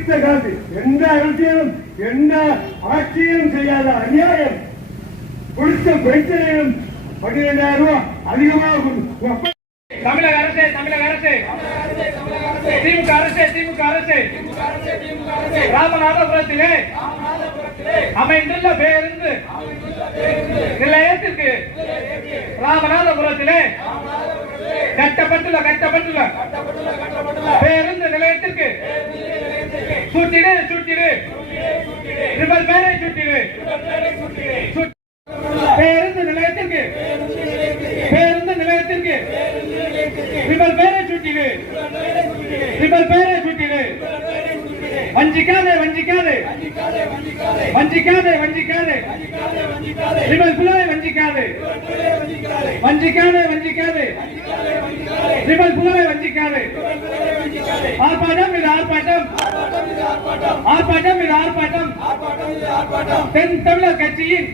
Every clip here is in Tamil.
குறித்த காலத்தில் எந்த அரசியலும் எந்த ஆட்சியும் செய்யாத அநியாயம் கொடுத்த பென்ஷனையும் 12,000 ரூபாய் அதிகமாக தமிழக அரசு திமுக அரசு ராமநாதபுரத்திலே அமைந்துள்ள பேருந்து நிலையத்திற்கு ராமநாதபுரத்திலே கட்டப்பட்டுள்ள பேருந்து நிலையத்திற்கு சுட்டிடு ரிபல் பேரை சுட்டிடு பேருந்து நிலையத்திற்கு ரிபல் பேரை சுட்டிடு வஞ்சிக்காதே ரிபல் புலவை வஞ்சிக்காதே ரிபல் புலவை வஞ்சிக்காதே ஆர்ப்பாட்டம் தென் தமிழர் கட்சியின்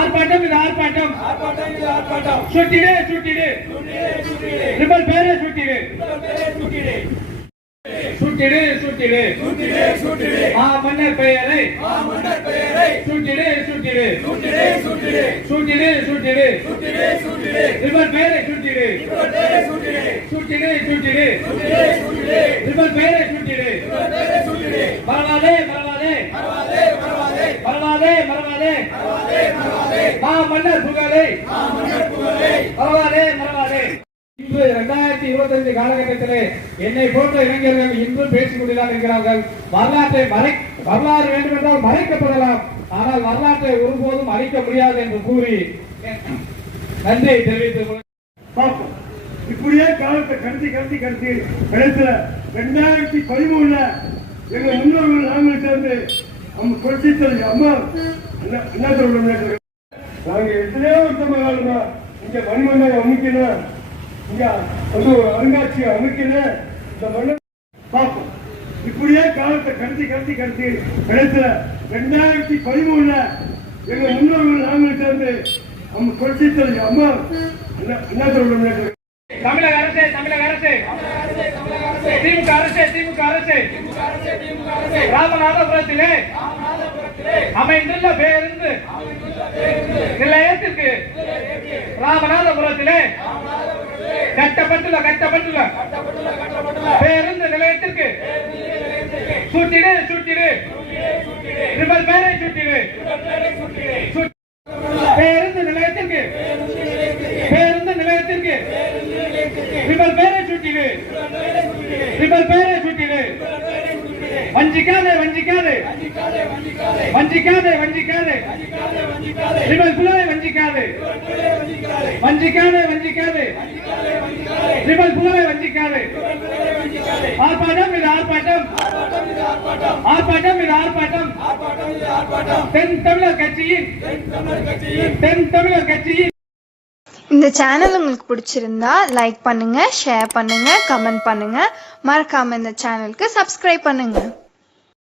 ஆர்ப்பாட்டம் சுட்டிடு ரிபல் பேரை சுட்டிடு மன்னர் பெயரை சுட்டிடு ரிபல் பேரை சுட்டிடு ரிபல் பேரை சுட்டிடு மறவாதே மன்னர் புகழை மறவாதே. இன்று 2025 காலகட்டத்திலே என்னை போன்ற இளைஞர்கள் இன்றும் பேசிக் கொண்டுதான் இருக்கிறார்கள். வரலாறு வேண்டுமென்றால் மறைக்கப்படலாம், ஆனால் வரலாற்றை ஒருபோதும் அழிக்க முடியாது என்று கூறி நன்றி தெரிவித்துக் பார்ப்போம். இப்படியே காலத்தை கடத்தி கடைசியில 2013 எங்க முன்னோர்கள் நாங்கள் சேர்ந்து புரட்சி அம்மா என்ன சொல்றோம், நாங்க எத்தனையோ வருஷமா காலமா இங்க மண்மண்ணை அமைக்கணும், இங்க வந்து ஒரு அருங்காட்சியம் அமைக்கணும், இந்த மண்ணை பார்ப்போம். இப்படியே காலத்தை கடத்தி கடைசியில 2013 எங்க முன்னோர்கள் நாங்கள் சேர்ந்து புரட்சி அம்மா என்ன சொல்றோம். தமிழக அரசு திமுக அரசு ராமநாதபுரத்திலே அமைந்துள்ள பேருந்து நிலையத்திற்கு ராமநாதபுரத்திலே கட்டப்பட்டுள்ள பேருந்து நிலையத்திற்கு சுட்டிடு ரிபல் பேரை சுட்டிடு பேருந்து நிலையத்திற்கு ரிபல் பேரை சுட்டிடு வஞ்சிக்காதே ரிபல் புலவை வஞ்சிக்காதே ரிபல் புலவை வஞ்சிக்காதே ஆர்ப்பாட்டம் தென் தமிழர் கட்சியின் இந்த சேனல் உங்களுக்கு பிடிச்சிருந்தா லைக் பண்ணுங்க, ஷேர் பண்ணுங்க, கமெண்ட் பண்ணுங்க. மறக்காம இந்த சேனலுக்கு சப்ஸ்கிரைப் பண்ணுங்க.